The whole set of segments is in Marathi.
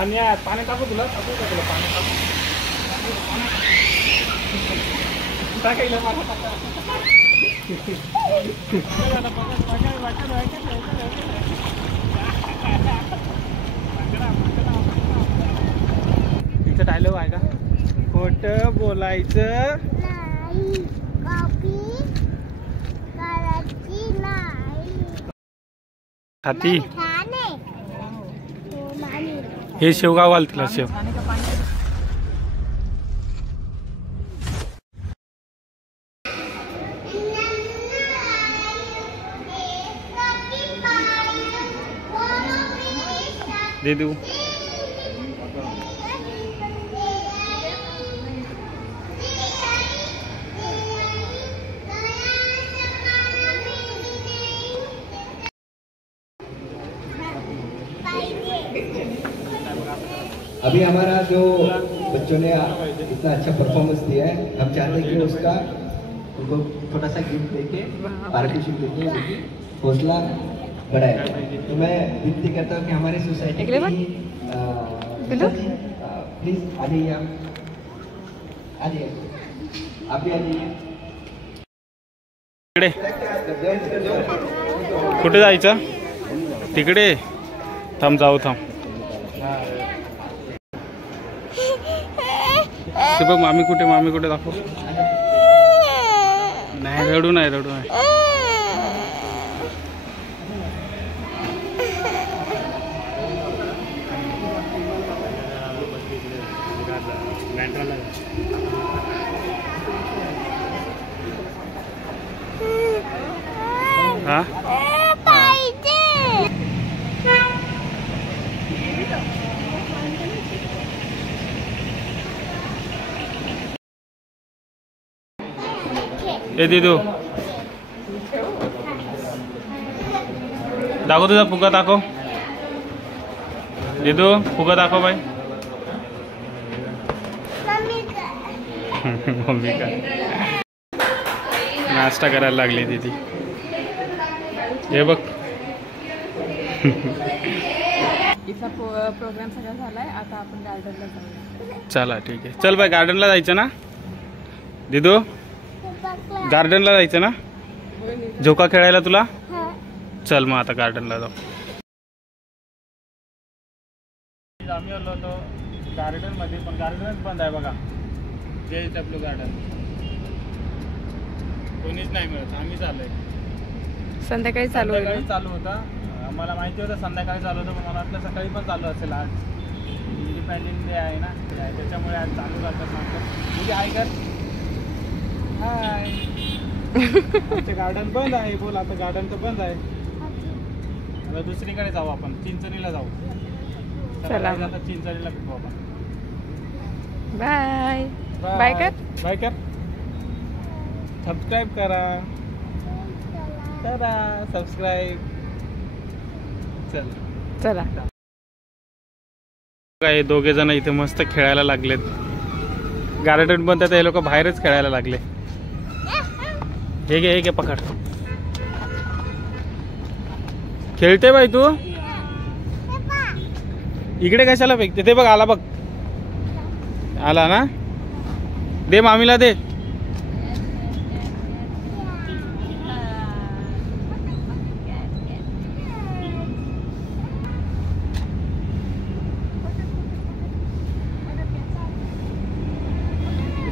पाणी टाकू तुला टाकू का तुला पाणी टाकायला तिचं डायलॉग आहे का? खोटं बोलायचं नाही, कॉफी करायची नाही. हाती छान आहे. हो, मामी. हे शेवगाव घाल तिला शेव. दे देऊ. अभी हमारा जो बच्चों ने इतना अच्छा परफॉर्मेंस दिया है, हम चाहते हैं कि उसका उनको छोटा सा गिफ्ट देके पारितोषिक देके उनकी हौसला बढ़ाए. तो मैं विनती करता हूँ कि हमारी सोसाइटी की प्लीज आ जाइए, आप आ जाइए, आप भी आ जाइए. कुठे जायचं? तिकडे थांब, जाऊ थांब. ते बघ मामी कुठे दाखव. नाही रडू नाही. हा ए दीदू दाखव तुझा फुगा दाखव. दीदू फुगा दाखव बाई. मम्मी का नाश्ता करायला लागली दीदी. हे बघ प्रोग्राम सगळा झालाय. आता आपण गार्डनला जाऊया. चला ठीक आहे. चल बाई गार्डनला जायचं ना दीदू? गार्डनला जायचं ना? झोका खेळायला तुला? चल मग आता गार्डनला जाऊ. आम्ही आलो होतो गार्डन मध्ये, पण गार्डनच बंद आहे बघा. जय टपलू गार्डन कोणीच नाही मिळत. आम्ही चाललोय. संध्याकाळी चालू होता. आम्हाला माहिती होतं संध्याकाळी चालू होतं, पण मला वाटलं सकाळी पण चालू असेल. आज इंडिपेंडन्स डे आहे ना, त्याच्यामुळे आज चालू करतात म्हटलं. तुझी आई कर हाय. आमचे गार्डन बंद आहे. बोल आता गार्डन तर बंद आहे. आता दुसरीकडे जाऊ आपण, चिंचणीला जाऊ. चला आता चिंचणीला भेटू आपण. बाय बाय कर. बाय कर. सबस्क्राईब करा सबस्क्राईब. चला काय दोघे जण इथे मस्त खेळायला लागलेत. गार्डन बंद आहे, हे लोक बाहेरच खेळायला लागले. हे घे पकड. खेळते बाई तू? इकडे कशाला फेकते? ते बघ आला बघ. आला ना? दे मामीला दे.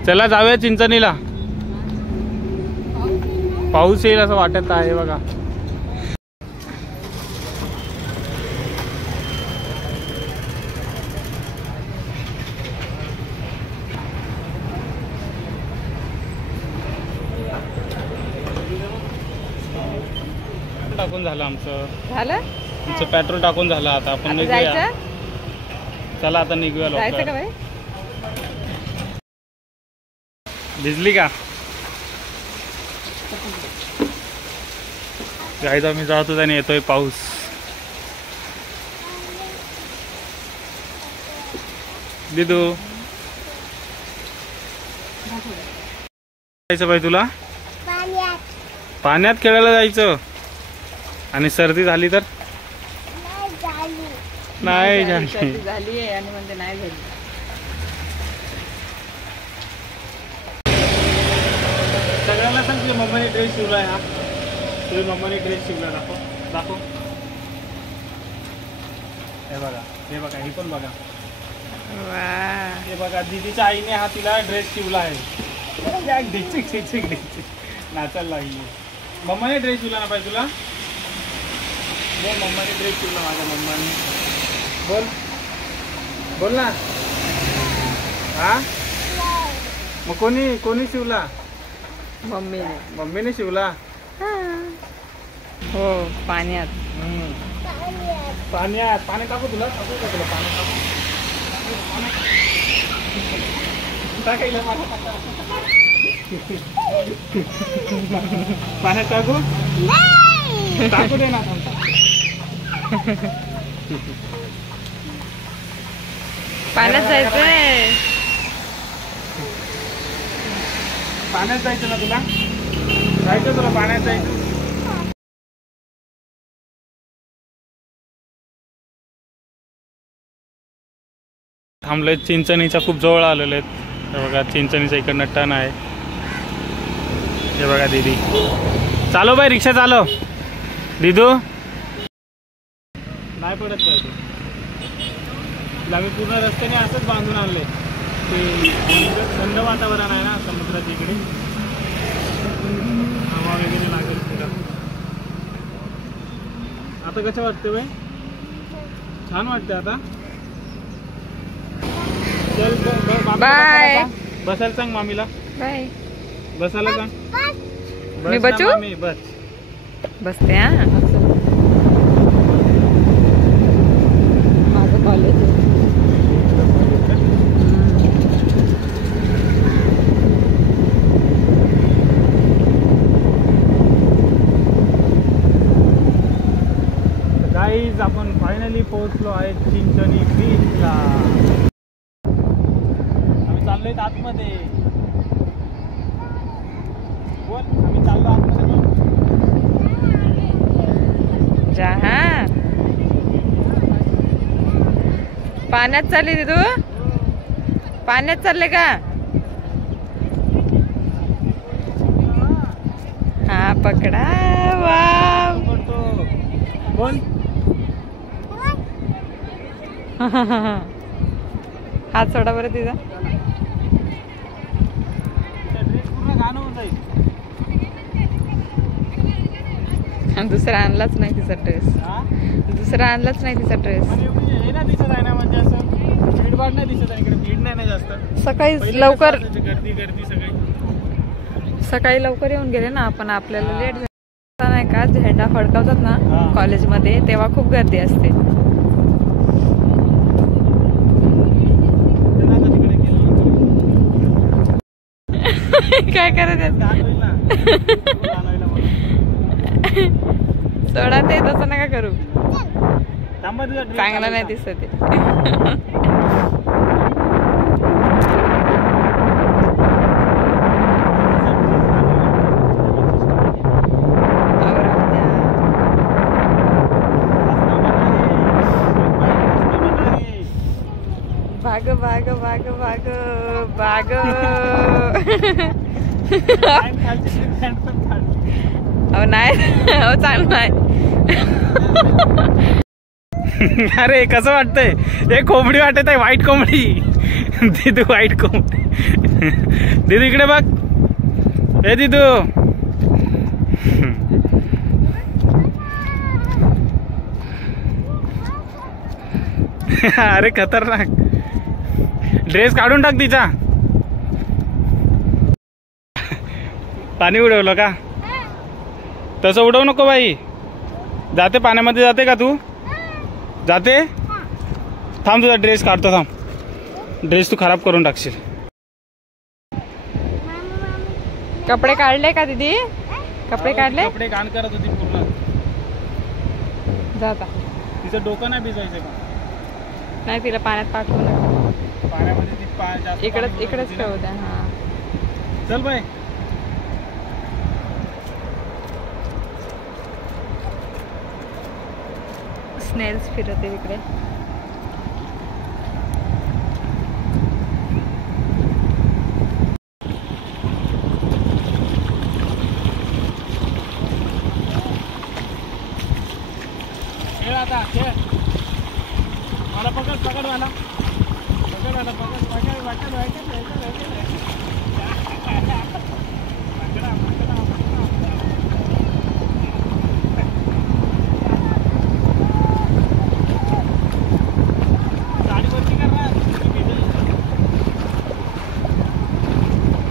चला जाऊया चिंचणीला. पाऊस येईल असं वाटत आहे बघा. टाकून झालं आमचं. पेट्रोल टाकून झालं. आता आपण निघूया. चला आता निघूया लवकर. भिजली का? गाईज आम्ही जातो आणि येतोय पाऊस. दिदू जायचं बाई तुला? पाण्यात खेळायला जायचं. आणि सर्दी झाली तर? नाही झाली, झाली. सर्दी झाली आहे आणि म्हणजे नाही झाली. सगळ्यांना सांग तुझ्या मम्माने ड्रेस शिवलाय हा. तुझ्या मम्माने ड्रेस शिवला. दाखव दाखव. हे बघा हे पण बघा. वा. हे बघा दीदीच्या आईने हा तिला ड्रेस शिवला आहे. नाचायला लागली. मम्माने ड्रेस शिवला ना पाहिजे तुला. बोल मम्माने ड्रेस शिवला माझ्या मम्माने. बोल बोल ना. हा मग कोणी शिवला. मम्मीने. मम्मीने शिवला. हो पाण्यात. पाणी टाकू तुला. टाकू का तुला पाणी टाकायला पाण्यात टाकू. टाकू दे ना. पाण्यात जायचंय. पाण्यात जायचं ना तुला. जायचं तुला पाण्यात जायचं. थांबले. चिंचणीच्या खूप जवळ आलेले आहेत. हे बघा चिंचणीचा इकडनं टन आहे. हे बघा दीदी. चालो बाई रिक्षा चालव. दीदू नाही पडत पाहिजे. तिला आम्ही पूर्ण रस्त्याने असंच बांधून आणले. ते थंड वातावरण आहे ना समुद्राच्या इकडे. हवा वगैरे लागेल तिला. आता कसं वाटतं बाई. छान वाटतं आता. चल बाय. बसायला सांग मामीला. बाय. बसायला सांग. मी बस ना बसू? मामी, बस. बसते हा. माझं कॉलेज आहे. गाईज आपण फायनली पोहोचलो आहे चिंचणी बीचला. आम्ही चाललोय आतमध्ये. बोल आम्ही चाललो आतमध्ये. बोल. जा हा. पाण्यात चालली तू. पाण्यात चालले का. हा पकडा. वाव. पडतो. बोल. हात सोडा बरं तिचा. ड्रेस पूर्ण घाण होऊन जाईल. दुसरा आणलाच नाही तिचा ड्रेस. हा दुसरा आणलाच नाही तिचा ड्रेस. म्हणजे हे ना दिसत आहे ना. म्हणजे असं भीडभाड नाही दिसत आहे. इकडे भीड नाही ना जास्त. सकाळी पहिले लवकर कसं असायचं, गर्दी सगळी. सकाळी लवकर येऊन गेले ना आपण. आपल्याला लेट झाला नाही का. झेंडा फडकावतात ना हा. कॉलेजमध्ये तेव्हा खूप गर्दी असते. चला आता तिकडे गेलो. काय करायचं. घाण होईल ना. घाण होईल म्हणून. सोडा ते तसं नका करू. थांबा तुझा ड्रेस चांगला नाही घालायचा. दिसत ते. भाग भाग भाग भाग भाग. अहो नाही. अहो चांगलं नाही. अरे कसं वाटतंय. हे कोंबडी वाटत आहे. व्हाईट कोंबडी. दिदू व्हाईट कोंबडी. दिदू इकडे बघ. हे दिदू. अरे खतरनाक. ड्रेस काढून टाक तिचा. पाणी उडवलं का. तसं उडवू नको बाई. जाते पाण्यामध्ये. जाते का तू. जाते. थांब तुझा ड्रेस काढतो. थांब. ड्रेस तू खराब करून टाकशील. कपडे काढले का दीदी. कपडे काढले. कपडे घाण करत होती पूर्ण. जाता. तिचं डोकं नाही भिजवायचं का. नाही तिला पाण्यात पाठवू नका. पाण्यामध्ये ती जास्त इकडच पाणी इकडेच बुडवते ना. ठेवू द्या. हा चल बाय. स्नेल्स फिरते इकडे. पकड पकड वाला पकड वाला पकड वाकड वाकड वाकड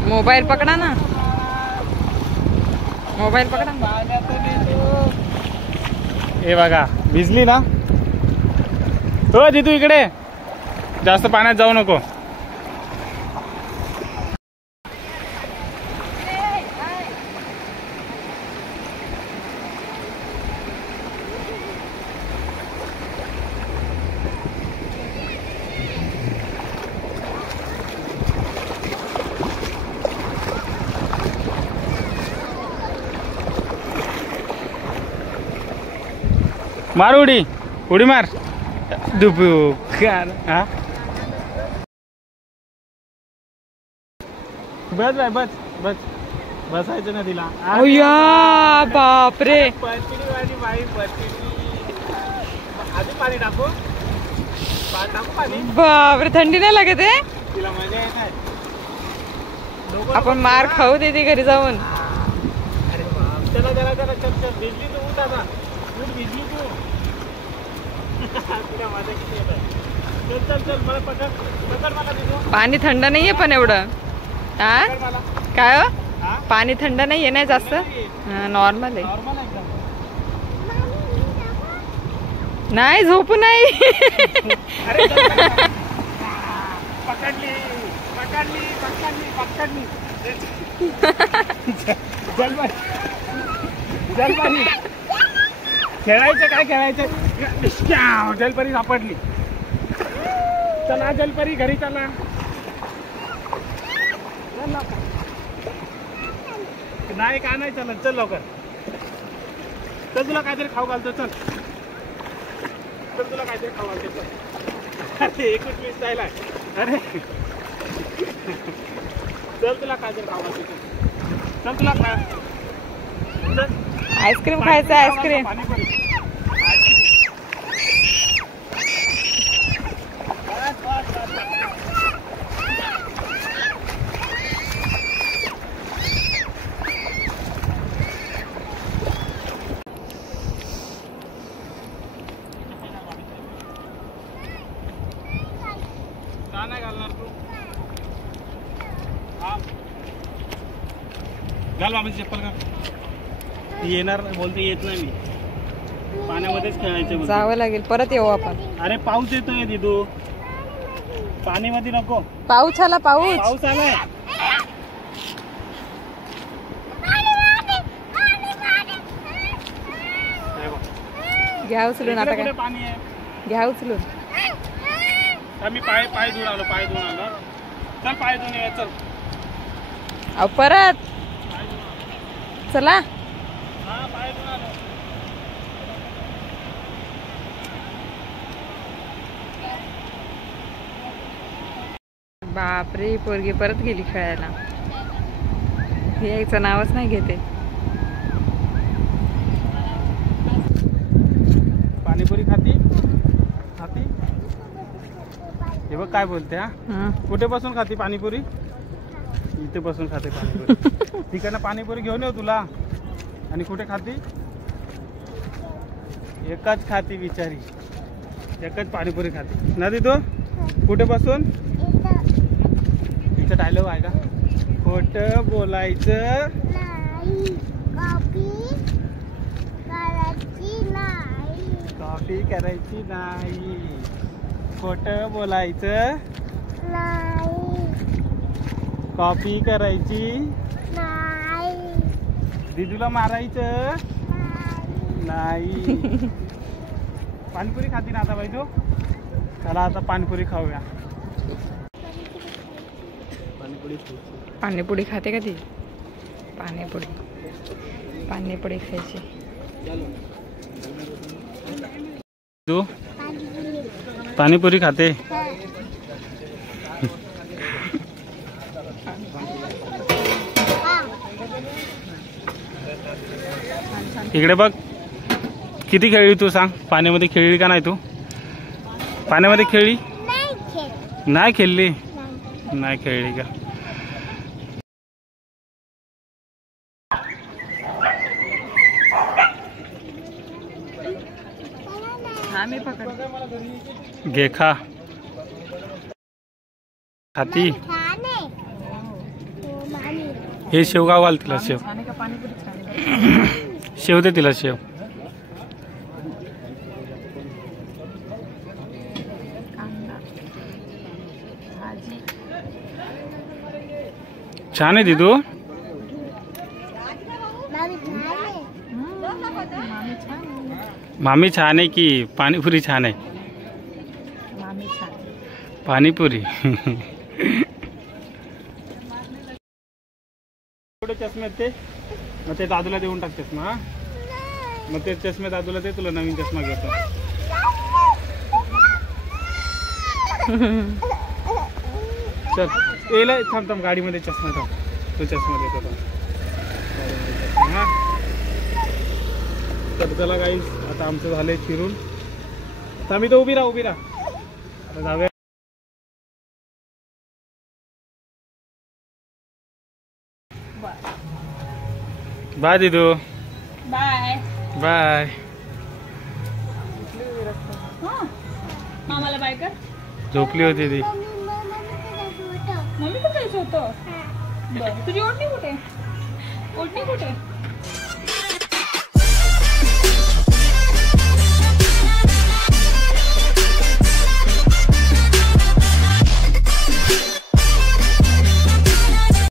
मोबाईल पकडा ना, मोबाईल पकडा ना. हे बघा भिजली ना. हो जितू इकडे, जास्त पाण्यात जाऊ नको. मार उडी, उडी मार. दुबुकार. हा बस बाय बस बस बसायचं ना तिला. अय्या बापरे. पचडी वाली बाई पचडी. आधी पाणी टाकू, टाकू पाणी. बापरे थंडी नाही लागत आहे. तिला मजा येत आहे. आपण मार खाऊ देते घरी जाऊन. अरे बाप, चला चला चला चल चल. भिजली तू, उठ आता. उठ भिजली तू. तुला मजा किती येत आहे. चल चल चल मला पकड पकड मला तिथून. पाणी थंड नाहीये पण एवढं. हा पकड मला. काय हो? हा पाणी थंड नाहीये ना जास्त, नॉर्मल आहे. नॉर्मल एकदम. नाही झोपू नाही. अरे पकडली पकडली पकडली पकडली. जलपरी खेळायचं काय खेळायचं. जलपरी सापडली. चला जलपरी घरी चला. नाही का नाही चल चल लवकर. चल तुला काहीतरी खाऊ घालतो. चल चल तुला काहीतरी खाऊ घालतो. चल. अरे 21 जायला. अरे चल तुला काहीतरी खाऊ घालतो. चल तुला खा. चल आईस्क्रीम खायचं आईस्क्रीम. पाणीपुरी. का नाही घालणार तू. हा घाल बाबाची चप्पल का. येणार बोलते येत नाही मी. पाण्यामध्येच खेळायचं बोलते. जावं लागेल परत येऊ आपण. अरे पाऊस येतोय दिदू. पाणीमध्ये नको. पाऊस आला पाऊस. पाऊस आलाय. घ्या उचलून आता इकडे काय. कुठे पाणी आहे. घ्या उचलून. मी पाय धुवून आलो. पाय धुवून आलो. चल पाय धुवून ये. चल अहो परत चला. हा पाय धुवून आलो. बापरे पोरगी परत गेली खेळायला. हे यायचं नावच नाही घेते. पाणीपुरी खाती खाती. हे बघ काय बोलते. हा हं. कुठे बसून खाती पाणीपुरी. इथे बसून खाते पाणीपुरी. तिकडनं पाणीपुरी घेऊन येऊ तुला. आणि कुठे खाती. एकच खाती बिचारी. एकच पाणीपुरी खाती ना ती. तो कुठे बसून. इथं डायलॉग आहे का. खोटं बोलायचं नाही. कॉफी करायची नाही. खोटं बोलायचं नाही. कॉफी करायची नाही. दिदूला मारायचं नाही. पाणीपुरी खाती ना आता बाई तू. चला आता पाणीपुरी खाऊया. पाणीपुरी खाते का ती. पाणीपुरी पाणीपुरी खायची. तू पाणीपुरी खाते. इकडे बघ किती खेळली तू सांग. पाण्यामध्ये खेळली का नाही तू. पाण्यामध्ये खेळली? नाही खेळ. नाही खेळली. नाही. नाही खेळली का? आम्ही पकड. घे खा. खाती. छान आहे. हो, मामी. हे शेवगाव घाल तिला शेव. छान आहे का पाणीपुरी छान आहे? शेव दे तिला शेव. कांदा भाजी छान आहे दिदू. मामी छान आहे. मामी छान आहे. मामी छान आहे की पाणीपुरी छान आहे? मामी छान आहे. पाणीपुरी. थोडे चष्मे आहेत ते, मग ते दादूला देऊन टाक चष्मा. हा मग ते चष्मे दादूला दे, तुला नवीन चष्मा घेतो. चल येला थांब थांब, गाडीमध्ये चष्मा थांब. तो चष्मा देतो तो. हा तर चला गाईस, आता आमचं झालंय फिरून. तर आम्ही तर उभी राहा उभी राहा. आता जाऊया. बाय दिदू. बाय. बाय. मामाला बाय कर. झोपली होती ती. मम्मी कुठे होतं? बरं तुझी ओढणी कुठे? ओढणी कुठे?